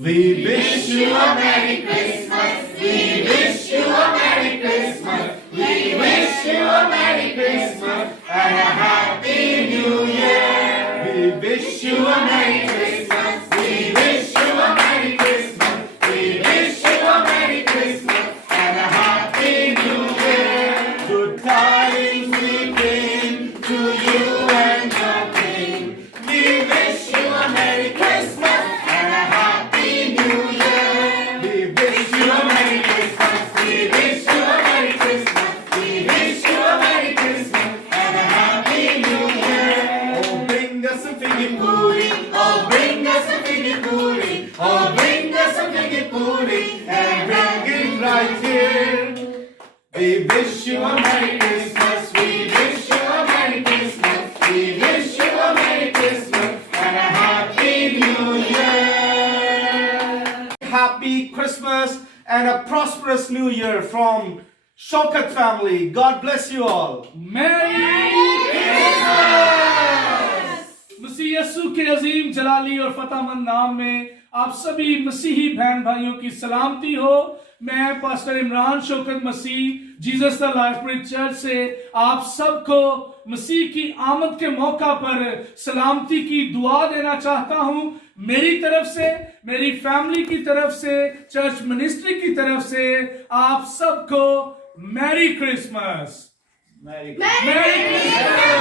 We wish you a Merry Christmas. We wish you a Merry Christmas. We wish you a Merry Christmas and a Happy New Year. We wish you a Merry Christmas. We wish you a Merry Christmas. We wish you a Merry Christmas and a Happy New Year. Good tidings we bring to you and your King. We wish you a Merry Christmas and a Happy New Year. We wish you a Merry Christmas. We wish you a Merry Christmas. We wish you a Merry Christmas and a Happy New Year. Oh, bring us a figgy puri. Oh, bring us a figgy puri. Oh, bring us a figgy puri and bring it right here. We wish you a Merry Christmas. We wish you a Merry Christmas. We wish you a Merry Christmas and a Happy New Year. Happy Christmas and a prosperous New Year from Shaukat family. God bless you all. मैरी मसीह यीशु के अजीम जलाली और फतेहमंद नाम में आप सभी मसीही बहन भाइयों की सलामती हो। मैं pastor Imran Shaukat Masih Jesus the life bridge church से आप सबको मसीह की आमद के मौका पर सलामती की दुआ देना चाहता हूं। मेरी तरफ से, मेरी फैमिली की तरफ से, चर्च मिनिस्ट्री की तरफ से आप सबको मैरी क्रिसमस। Merry Christmas.